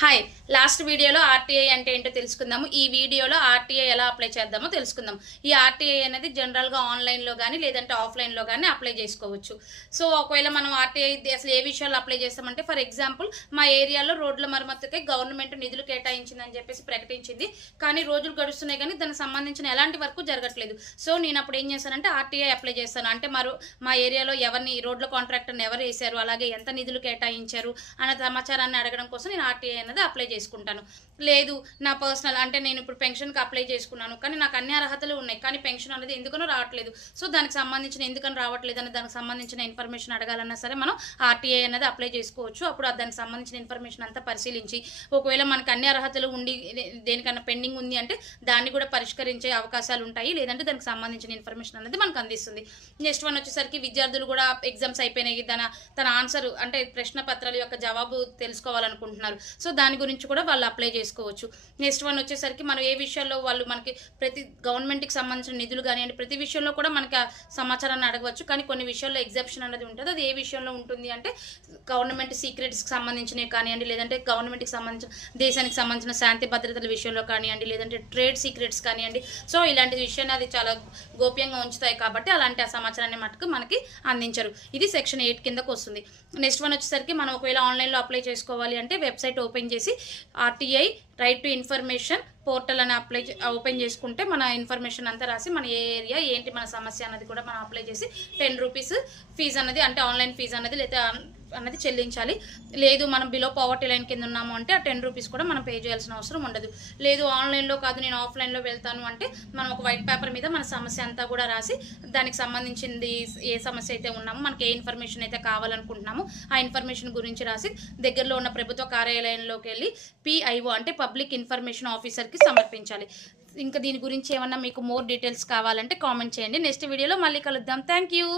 Hi last వీడియోలో RTI అంటే ఏంటో తెలుసుకుందాము. ఈ వీడియోలో ఆర్టీఐ ఎలా అప్లై చేద్దామో తెలుసుకుందాం ఈ ఆర్టీఐ అనేది జనరల్గా ఆన్లైన్లో కానీ లేదంటే ఆఫ్లైన్లో కానీ అప్లై చేసుకోవచ్చు. సో ఒకవేళ మనం ఆర్టీఐ అసలు ఏ విషయాలు అప్లై చేస్తామంటే ఫర్ ఎగ్జాంపుల్ మా ఏరియాలో రోడ్ల మరమ్మతుకే గవర్నమెంట్ నిధులు కేటాయించిందని చెప్పేసి ప్రకటించింది. కానీ రోజులు గడుస్తున్నాయి కానీ దానికి సంబంధించిన ఎలాంటి వర్క్ జరగట్లేదు. సో నేను అప్పుడు ఏం చేశానంటే ఆర్టీఐ అప్లై చేస్తాను. అంటే మరో మా ఏరియాలో ఎవరిని రోడ్ల కాంట్రాక్టర్ని ఎవరు వేశారు అలాగే ఎంత నిధులు కేటాయించారు అన్న సమాచారాన్ని అడగడం కోసం నేను ఆర్టీఐ అనేది అప్లై చేసుకుంటాను. లేదు నా పర్సనల్ అంటే నేను ఇప్పుడు పెన్షన్కి అప్లై చేసుకున్నాను కానీ నాకు అన్ని అర్హతలు ఉన్నాయి కానీ పెన్షన్ అనేది ఎందుకనో రావట్లేదు. సో దానికి సంబంధించిన ఎందుకని రావట్లేదు అని దానికి సంబంధించిన ఇన్ఫర్మేషన్ అడగాలన్నా సరే మనం ఆర్టీఐ అనేది అప్లై చేసుకోవచ్చు. అప్పుడు దానికి సంబంధించిన ఇన్ఫర్మేషన్ అంతా పరిశీలించి ఒకవేళ మనకు అన్ని అర్హతలు ఉండి దేనికన్నా పెండింగ్ ఉంది అంటే దాన్ని కూడా పరిష్కరించే అవకాశాలు ఉంటాయి. లేదంటే దానికి సంబంధించిన ఇన్ఫర్మేషన్ అనేది మనకు అందిస్తుంది. నెక్స్ట్ వన్ వచ్చేసరికి విద్యార్థులు కూడా ఎగ్జామ్స్ అయిపోయినాయి. తన తన ఆన్సర్ అంటే ప్రశ్న పత్రాల యొక్క జవాబు తెలుసుకోవాలనుకుంటున్నారు. సో దాని గురించి కూడా వాళ్ళు అప్లై చేసుకోవచ్చు. నెక్స్ట్ వన్ వచ్చేసరికి మనం ఏ విషయాల్లో వాళ్ళు మనకి ప్రతి గవర్నమెంట్కి సంబంధించిన నిధులు కానివ్వండి ప్రతి విషయంలో కూడా మనకి ఆ సమాచారాన్ని అడగవచ్చు. కానీ కొన్ని విషయాల్లో ఎగ్జాప్షన్ అనేది ఉంటుంది. అది ఏ విషయంలో ఉంటుంది అంటే గవర్నమెంట్ సీక్రెట్స్కి సంబంధించినవి కానివ్వండి లేదంటే గవర్నమెంట్కి సంబంధించిన దేశానికి సంబంధించిన శాంతి భద్రతల విషయంలో కానివ్వండి లేదంటే ట్రేడ్ సీక్రెట్స్ కానివ్వండి. సో ఇలాంటి విషయాన్ని అది చాలా గోప్యంగా ఉంచుతాయి కాబట్టి అలాంటి ఆ సమాచారాన్ని మటుకు మనకి అందించరు. ఇది సెక్షన్ ఎయిట్ కిందకు వస్తుంది. నెక్స్ట్ వన్ వచ్చేసరికి మనం ఒకవేళ ఆన్లైన్లో అప్లై చేసుకోవాలి అంటే వెబ్సైట్ ఓపెన్ చేసి RTI right to information portal అని అప్లై ఓపెన్ చేసుకుంటే మన ఇన్ఫర్మేషన్ అంతా రాసి మన ఏ ఏరియా ఏంటి మన సమస్య అన్నది కూడా మనం అప్లై చేసి టెన్ రూపీస్ ఫీజు అన్నది అంటే ఆన్లైన్ ఫీజు అన్నది లేదా అన్నది చెల్లించాలి. లేదు మనం బిలో పవర్టీ లైన్ కింద ఉన్నాము అంటే ఆ టెన్ రూపీస్ కూడా మనం పే చేయాల్సిన అవసరం ఉండదు. లేదు ఆన్లైన్లో కాదు నేను ఆఫ్లైన్లో వెళ్తాను అంటే మనం ఒక వైట్ పేపర్ మీద మన సమస్య అంతా కూడా రాసి దానికి సంబంధించింది ఏ సమస్య అయితే ఉన్నామో మనకి ఏ ఇన్ఫర్మేషన్ అయితే కావాలనుకుంటున్నామో ఆ ఇన్ఫర్మేషన్ గురించి రాసి దగ్గరలో ఉన్న ప్రభుత్వ కార్యాలయంలోకి వెళ్ళి పిఐఓ అంటే పబ్లిక్ ఇన్ఫర్మేషన్ ఆఫీసర్కి సమర్పించాలి. ఇంకా దీని గురించి ఏమన్నా మీకు మోర్ డీటెయిల్స్ కావాలంటే కామెంట్ చేయండి. నెక్స్ట్ వీడియోలో మళ్ళీ కలుద్దాం. Thank you